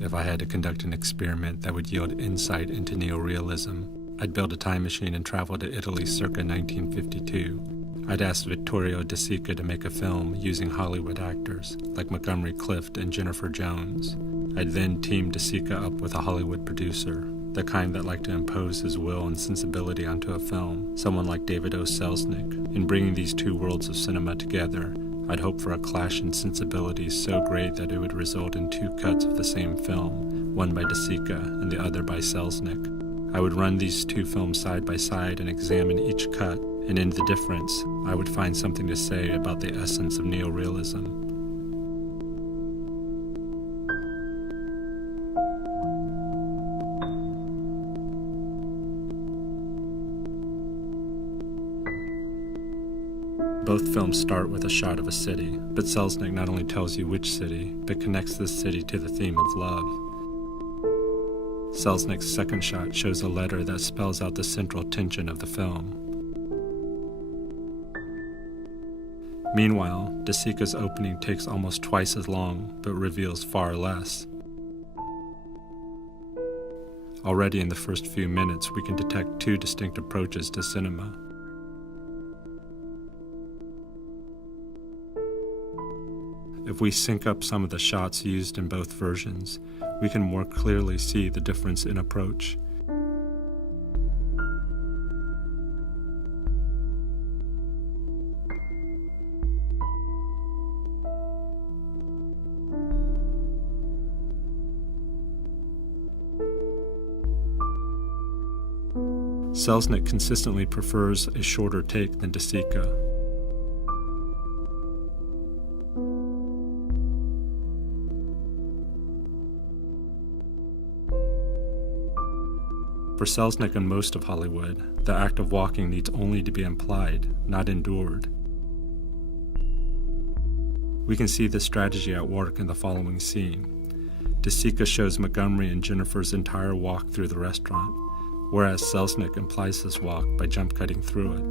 If I had to conduct an experiment that would yield insight into neo-realism, I'd build a time machine and travel to Italy circa 1952. I'd ask Vittorio De Sica to make a film using Hollywood actors like Montgomery Clift and Jennifer Jones. I'd then team De Sica up with a Hollywood producer, the kind that liked to impose his will and sensibility onto a film, someone like David O. Selznick. In bringing these two worlds of cinema together, I'd hope for a clash in sensibilities so great that it would result in two cuts of the same film, one by De Sica and the other by Selznick. I would run these two films side by side and examine each cut, and in the difference, I would find something to say about the essence of neo-realism. Both films start with a shot of a city, but Selznick not only tells you which city, but connects this city to the theme of love. Selznick's second shot shows a letter that spells out the central tension of the film. Meanwhile, De Sica's opening takes almost twice as long, but reveals far less. Already in the first few minutes, we can detect two distinct approaches to cinema. If we sync up some of the shots used in both versions, we can more clearly see the difference in approach. Selznick consistently prefers a shorter take than De Sica. For Selznick and most of Hollywood, the act of walking needs only to be implied, not endured. We can see this strategy at work in the following scene. De Sica shows Montgomery and Jennifer's entire walk through the restaurant, whereas Selznick implies this walk by jump-cutting through it.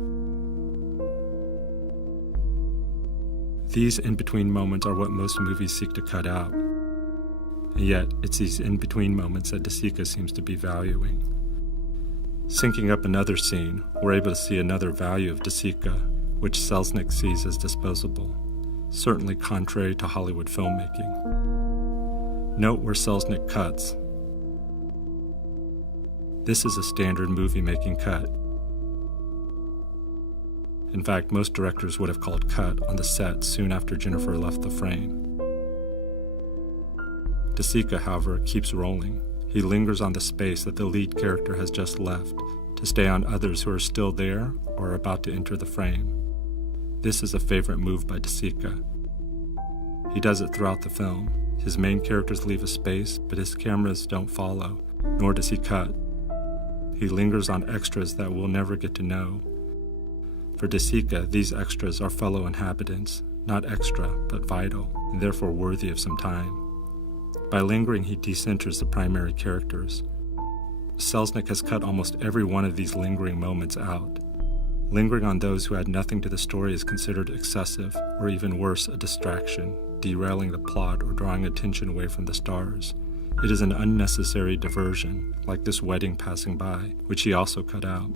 These in-between moments are what most movies seek to cut out, and yet it's these in-between moments that De Sica seems to be valuing. Syncing up another scene, we're able to see another value of De Sica, which Selznick sees as disposable, certainly contrary to Hollywood filmmaking. Note where Selznick cuts. This is a standard movie-making cut. In fact, most directors would have called cut on the set soon after Jennifer left the frame. De Sica, however, keeps rolling. He lingers on the space that the lead character has just left to stay on others who are still there or are about to enter the frame. This is a favorite move by De Sica. He does it throughout the film. His main characters leave a space, but his cameras don't follow, nor does he cut. He lingers on extras that we'll never get to know. For De Sica, these extras are fellow inhabitants, not extra, but vital, and therefore worthy of some time. By lingering, he decenters the primary characters. Selznick has cut almost every one of these lingering moments out. Lingering on those who add nothing to the story is considered excessive, or even worse, a distraction, derailing the plot or drawing attention away from the stars. It is an unnecessary diversion, like this wedding passing by, which he also cut out.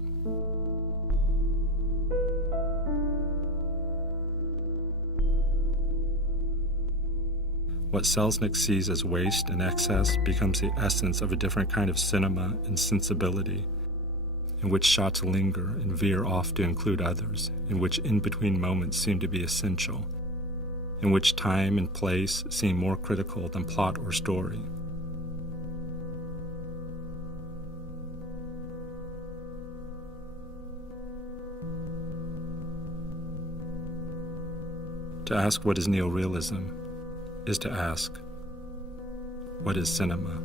What Selznick sees as waste and excess becomes the essence of a different kind of cinema and sensibility, in which shots linger and veer off to include others, in which in-between moments seem to be essential, in which time and place seem more critical than plot or story. To ask what is neo-realism is to ask, what is cinema?